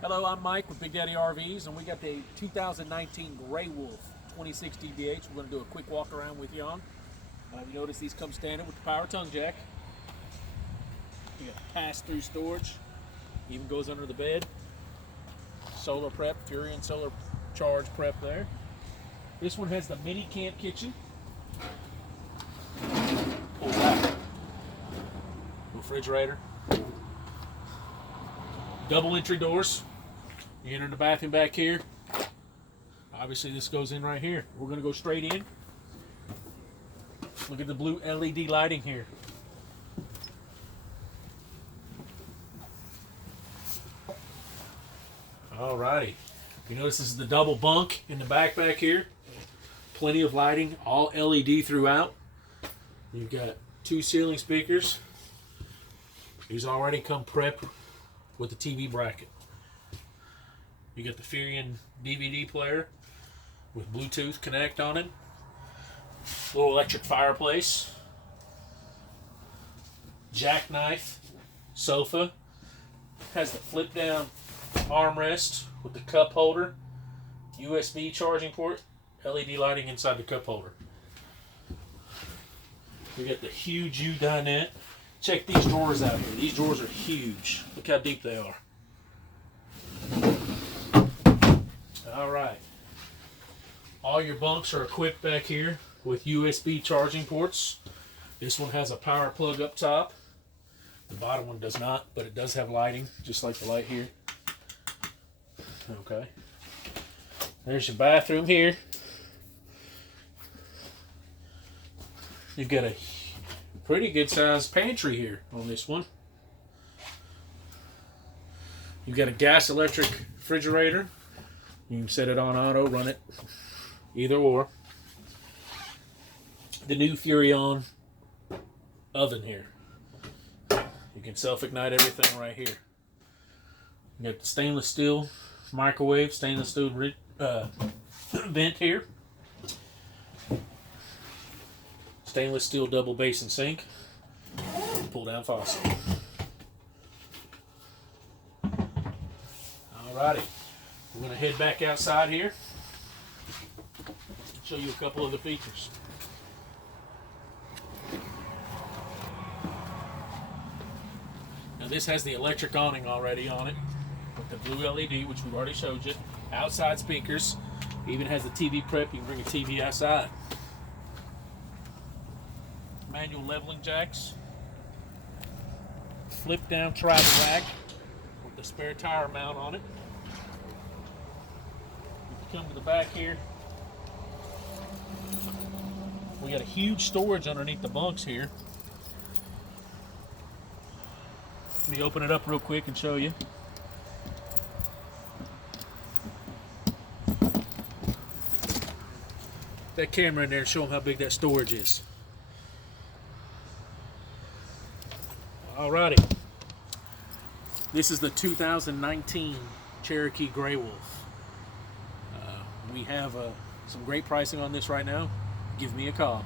Hello, I'm Mike with Big Daddy RVs, and we got the 2019 Gray Wolf 26 DBH. We're going to do a quick walk around with you on. You notice these come standard with the power tongue jack. You got pass-through storage. Even goes under the bed. Solar prep, Furion solar charge prep there. This one has the mini camp kitchen. Pulls out. Refrigerator. Double entry doors. You enter the bathroom back here. Obviously this goes in right here. We're going to go straight in. Look at the blue LED lighting here. Alrighty. You notice this is the double bunk in the back here. Plenty of lighting, all LED throughout. You've got 2 ceiling speakers. These already come prepped with the TV bracket. You got the Furion DVD player with Bluetooth connect on it. Little electric fireplace. Jackknife sofa. Has the flip down armrest with the cup holder. USB charging port. LED lighting inside the cup holder. We got the huge dinette. Check these drawers out here. These drawers are huge. Look how deep they are. Alright. All your bunks are equipped back here with USB charging ports. This one has a power plug up top. The bottom one does not, but it does have lighting, just like the light here. Okay. There's your bathroom here. You've got a pretty good sized pantry here on this one. You've got a gas electric refrigerator. You can set it on auto, run it either or. The new Furion oven here. You can self-ignite everything right here. You got the stainless steel microwave, stainless steel vent here. Stainless steel double basin sink. Pull down faucet. Alrighty. We're going to head back outside here. Show you a couple of the features. Now this has the electric awning already on it with the blue LED, which we've already showed you. Outside speakers. Even has the TV prep. You can bring a TV outside. Manual leveling jacks. Flip down travel rack with the spare tire mount on it. If you come to the back here, we got a huge storage underneath the bunks here. Let me open it up real quick and show you. That camera in there and show them how big that storage is. Alrighty. This is the 2019 Cherokee Gray Wolf. We have some great pricing on this right now. Give me a call.